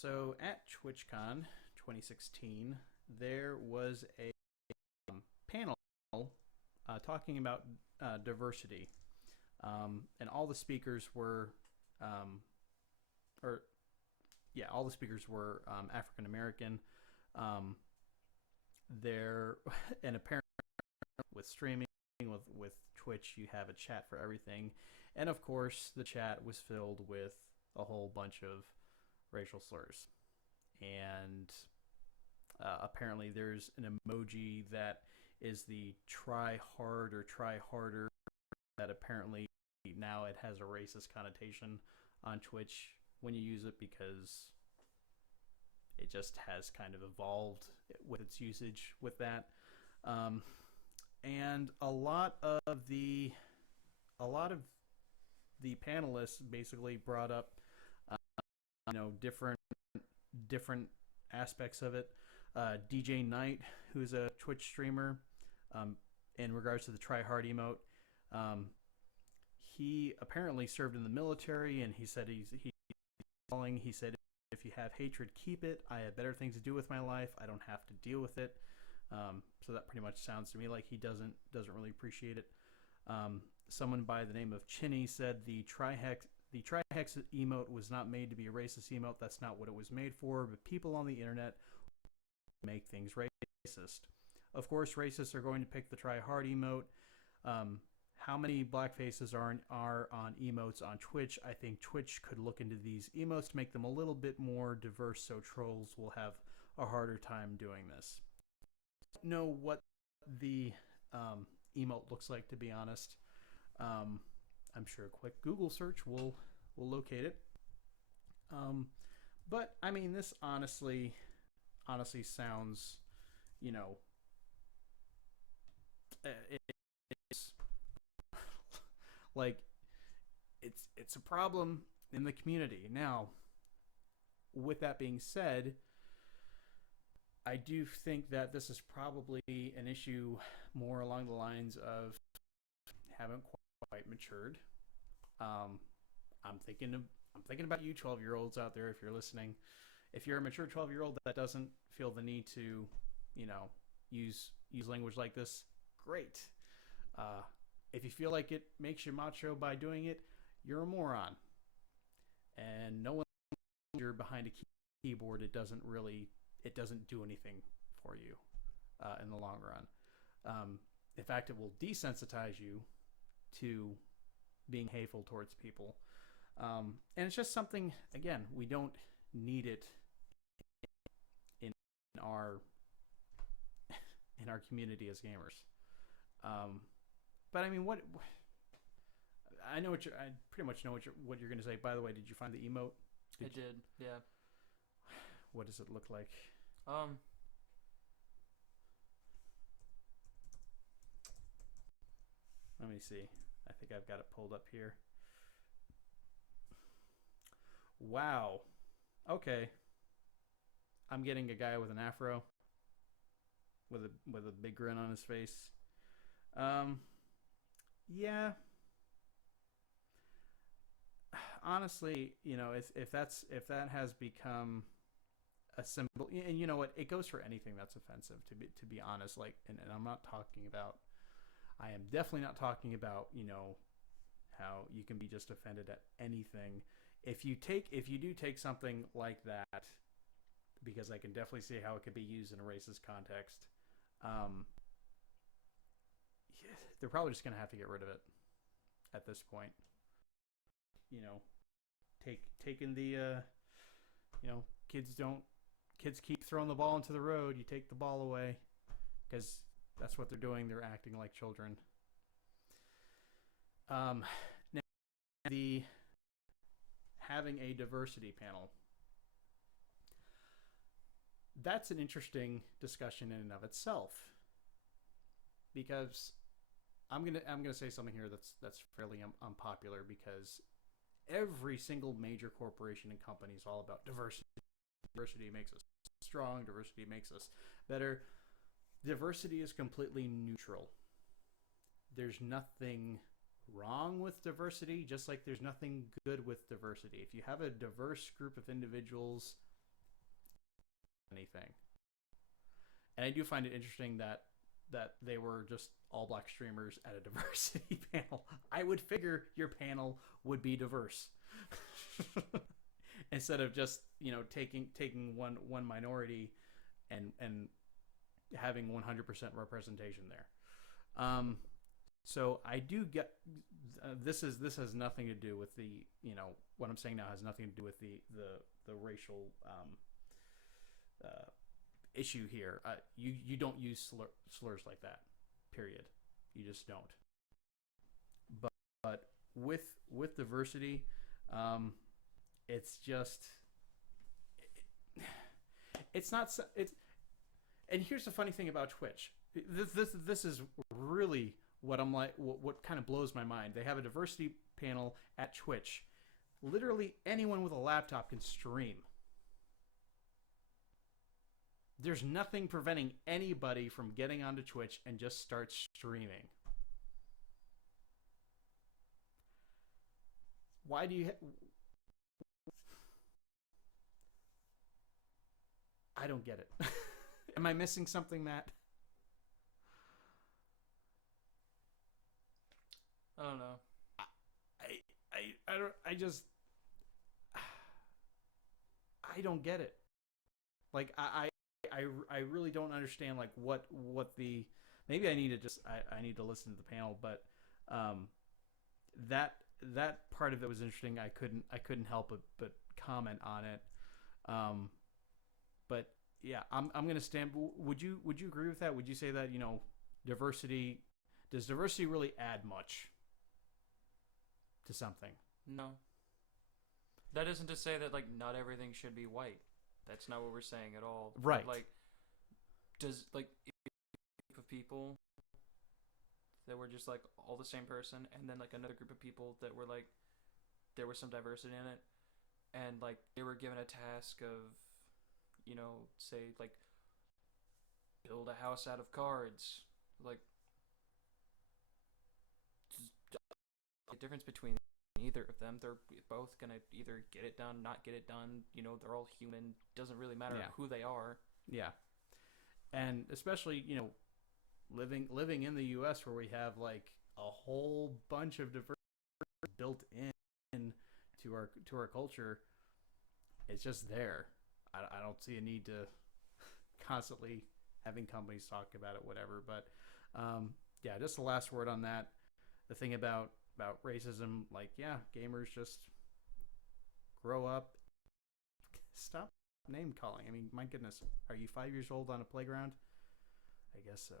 So at Twitchcon 2016, there was a panel talking about diversity, and all the speakers were, or yeah, all the speakers were African American. Um, there, and apparently with streaming with Twitch, you have a chat for everything, and of course, the chat was filled with a whole bunch of racial slurs, and apparently there's an emoji that is the try hard or try harder, that apparently now it has a racist connotation on Twitch when you use it, because it just has kind of evolved with its usage with that. And a lot of the panelists basically brought up different aspects of it. DJ Knight, who's a Twitch streamer, in regards to the try hard emote, he apparently served in the military, and he said he said, if you have hatred, keep it. I have better things to do with my life. I don't have to deal with it. So that pretty much sounds to me like he doesn't really appreciate it. Someone by the name of Chinny said the trihex emote was not made to be a racist emote. That's not what it was made for. But people on the internet make things racist. Of course, racists are going to pick the try hard emote. How many black faces are on emotes on Twitch? I think Twitch could look into these emotes to make them a little bit more diverse, so trolls will have a harder time doing this. I don't know what the emote looks like, to be honest. I'm sure a quick Google search will locate it. But I mean, this honestly sounds, it's like it's a problem in the community. Now, with that being said, I do think that this is probably an issue more along the lines of haven't quite matured. I'm thinking about you 12-year-olds out there, if you're listening. If you're a mature 12-year-old that doesn't feel the need to, use language like this, great. If you feel like it makes you macho by doing it, you're a moron. And no one, you're behind a keyboard, it doesn't do anything for you in the long run. In fact, it will desensitize you to being hateful towards people. And it's just something, again, we don't need it in our community as gamers. But I mean, I pretty much know what you're going to say. By the way, did you find the emote? I did, yeah. What does it look like? Let me see. I think I've got it pulled up here. Wow. Okay. I'm getting a guy with an afro with a big grin on his face. Yeah. Honestly, if that has become a symbol, and you know what, it goes for anything that's offensive, to be honest. Like, and I am definitely not talking about, how you can be just offended at anything. If you do take something like that, because I can definitely see how it could be used in a racist context, they're probably just going to have to get rid of it at this point. Taking the, kids keep throwing the ball into the road. You take the ball away, because that's what they're doing. They're acting like children. Now, the having a diversity panel, that's an interesting discussion in and of itself, because I'm gonna say something here that's fairly unpopular, because every single major corporation and company is all about diversity. Diversity makes us strong. Diversity makes us better. Diversity is completely neutral. There's nothing wrong with diversity, just like there's nothing good with diversity. If you have a diverse group of individuals, anything. And I do find it interesting that they were just all black streamers at a diversity panel. I would figure your panel would be diverse. Instead of just, you know, taking one minority and having 100% representation there. So I do get this has nothing to do with the, you know, what I'm saying now has nothing to do with the racial issue here. You don't use slurs like that. Period. You just don't. But with diversity, it's just it's not it's. And here's the funny thing about Twitch. This is really what I'm like. What kind of blows my mind. They have a diversity panel at Twitch. Literally anyone with a laptop can stream. There's nothing preventing anybody from getting onto Twitch and just start streaming. Why do you? I don't get it. Am I missing something, Matt? I don't know. I don't. I don't get it. Like I really don't understand like what the, maybe I need to just I need to listen to the panel, but that part of it was interesting. I couldn't help but comment on it. But yeah, I'm gonna stand. Would you agree with that? Would you say that, you know, does diversity really add much to something? No. That isn't to say that like not everything should be white. That's not what we're saying at all. Right. But, like, does like a group of people that were just like all the same person, and then like another group of people that were like there was some diversity in it, and like they were given a task of, you know, say like build a house out of cards, like the difference between either of them, they're both gonna either get it done, not get it done, you know, they're all human, doesn't really matter who they are. Yeah. And especially, you know, living in the US where we have like a whole bunch of diversity built in to our culture, it's just there. I don't see a need to constantly having companies talk about it, whatever. But yeah, just the last word on that. The thing about racism, like, yeah, gamers just grow up. Stop name calling. I mean, my goodness, are you 5 years old on a playground? I guess so.